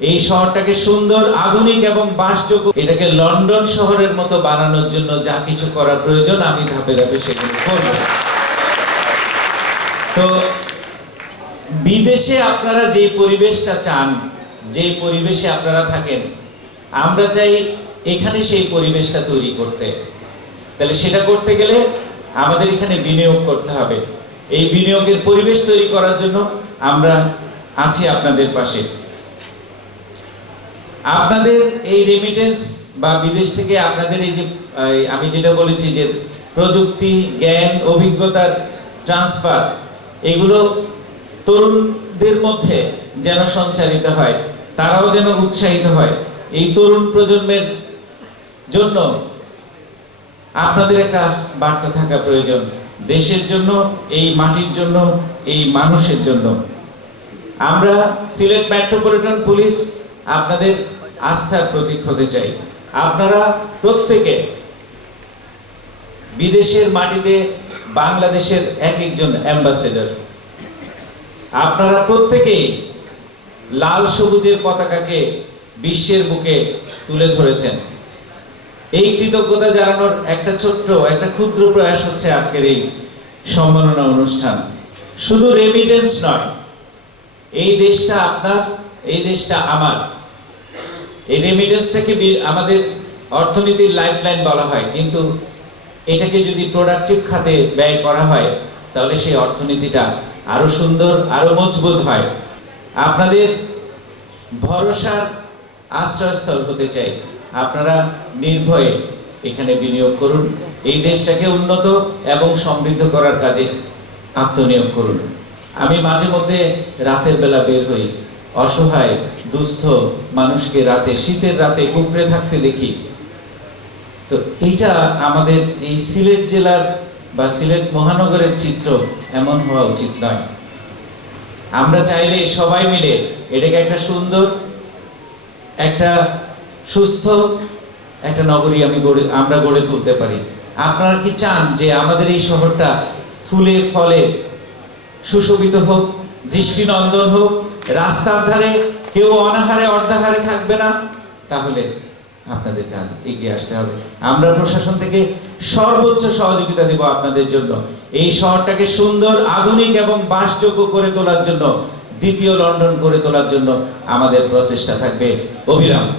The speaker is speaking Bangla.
এই শহরটাকে সুন্দর, আধুনিক এবং বাসযোগ্য। এটাকে লন্ডন শহরের মতো বানানোর জন্য যা কিছু করা প্রয়োজন, আমি ধাপে ধাপে সেগুলো করব। তো, বিদেশে আপনারা যে পরিবেশটা চান, যে পরিবেশে আপনারা থাকেন, আমরা চাই এখানে সেই পরিবেশটা তৈরি করতে। তাহলে সেটা করতে গেলে আমাদের এখানে বিনিয়োগ করতে হবে। এই বিনিয়োগের পরিবেশ তৈরি করার জন্য আমরা আছি আপনাদের পাশে। আপনাদের এই রেমিটেন্স বা বিদেশ থেকে আপনাদের এই যে আমি যেটা বলেছি যে প্রযুক্তি, জ্ঞান, অভিজ্ঞতার ট্রান্সফার এগুলো তরুণদের মধ্যে যেন সঞ্চারিত হয়, তারাও যেন উৎসাহিত হয়, এই তরুণ প্রজন্মের জন্য আপনাদের একটা বার্তা থাকা প্রয়োজন, দেশের জন্য, এই মাটির জন্য, এই মানুষের জন্য। আমরা সিলেট মেট্রোপলিটন পুলিশ আপনাদের আস্থার প্রতীক হতে চাই। আপনারা প্রত্যেকে বিদেশের মাটিতে বাংলাদেশের এক একজন অ্যাম্বাসেডর। আপনারা প্রত্যেকেই লাল সবুজের পতাকাকে বিশ্বের বুকে তুলে ধরেছেন। এই কৃতজ্ঞতা জানানোর একটা ছোট্ট, একটা ক্ষুদ্র প্রয়াস হচ্ছে আজকের এই সম্মাননা অনুষ্ঠান। শুধু রেমিটেন্স নয়, এই দেশটা আপনার, এই দেশটা আমার। এই রেমিটেন্সটাকে বি- আমাদের অর্থনীতির লাইফলাইন বলা হয়। কিন্তু এটাকে যদি প্রোডাক্টিভ খাতে ব্যয় করা হয়, তাহলে সেই অর্থনীতিটা আরও সুন্দর আরও মজবুত হয়। আপনাদের ভরসার আশ্রয়স্থল হতে চাই। আপনারা নির্ভয়ে এখানে বিনিয়োগ করুন। এই দেশটাকে উন্নত এবং সমৃদ্ধ করার কাজে আত্মনিয়োগ করুন। আমি মাঝে মধ্যে রাতের বেলা বের হই। অসহায়, দুস্থ মানুষকে রাতে, শীতের রাতে কুকড়ে থাকতে দেখি। তো এইটা আমাদের এই সিলেট জেলার বা সিলেট মহানগরের চিত্র, এমন হওয়া উচিত নয়। আমরা চাইলে সবাই মিলে এটাকে একটা সুন্দর, একটা সুস্থ, একটা নগরী আমি গড়ে, আমরা গড়ে তুলতে পারি। আপনারা কি চান যে আমাদের এই শহরটা ফুলে, ফলে সুশোভিত হোক? দৃষ্টিনন্দন হোক, রাস্তার ধারে কেউ অনাহারে, অর্ধাহারে থাকবে না, তাহলে আপনাদেরকে এগিয়ে আসতে হবে। আমরা প্রশাসন থেকে সর্বোচ্চ সহযোগিতা দেব আপনাদের জন্য। এই শহরটাকে সুন্দর, আধুনিক এবং বাসযোগ্য করে তোলার জন্য, দ্বিতীয় লন্ডন করে তোলার জন্য আমাদের প্রচেষ্টা থাকবে। অবিরাম